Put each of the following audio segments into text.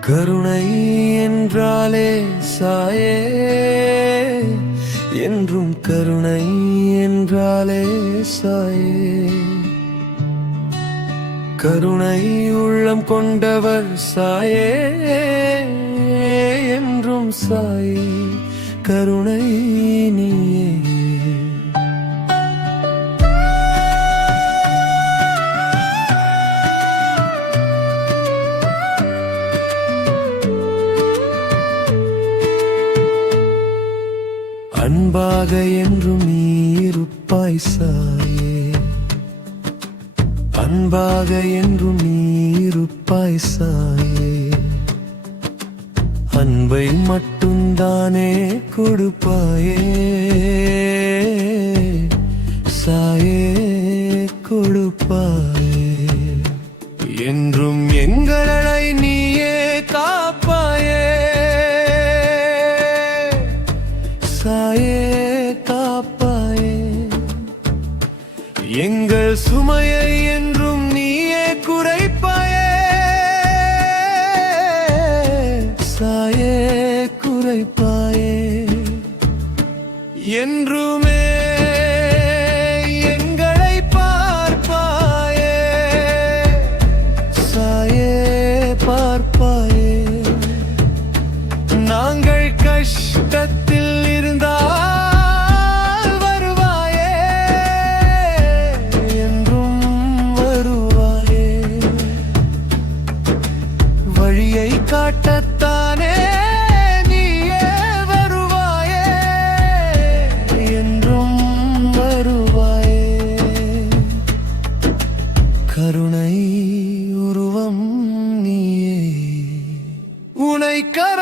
கருணை என்றாலே சாயே. என்றும் கருணை என்றாலே சாயே. கருணை உள்ளம் கொண்டவர் சாயே. என்றும் சாயே. கருணை நீயே. அன்பாக என்றும் நீ இருப்பாய் சாயே. அன்பாக என்றும் நீ இருப்பாய் சாயே. அன்பை மட்டும்தானே கொடுப்பாயே. சாயே கொடுப்பாயே. என்றும் எங்களை எங்கள் சுமையை என்றும் நீயே குறைப்பாயே. சாயே குறைப்பாயே. என்றுமே கருணை உருவம் நீயே. உனை கரு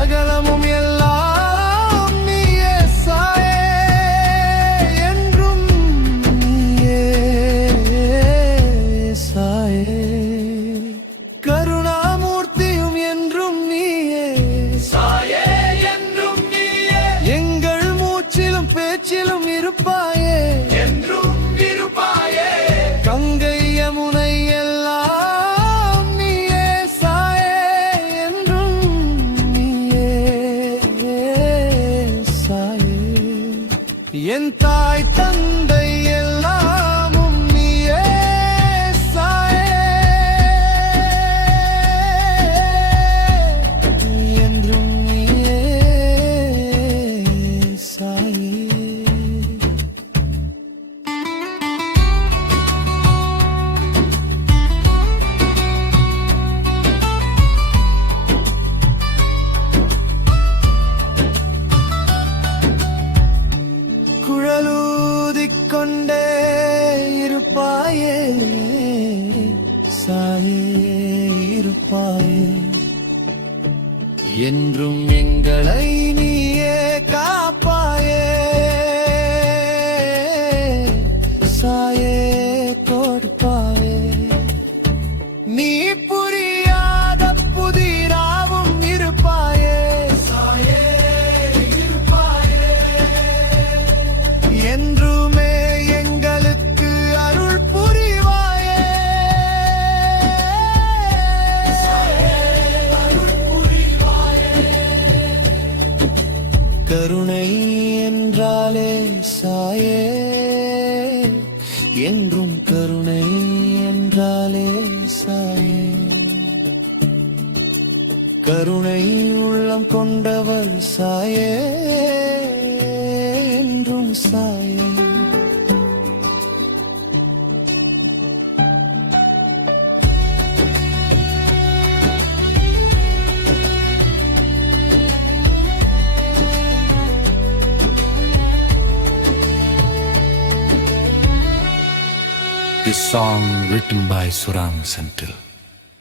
சகலமும் எல்லாம் நீயே சாயே. என்றும் நீயே சாயே. கருணாமூர்த்தியும் என்றும் நீயே. சாயே என்றும் நீயே. எங்கள் மூச்சிலும் பேச்சிலும் இருப்பாயே. சாயே சாயே இருப்பாயே. என்றும் கருணை என்றாலே சாயே. என்றும் கருணை என்றாலே சாயே. கருணை உள்ளம் கொண்டவர் சாயே. என்றும் சாயே. This song written by Surang Sentil.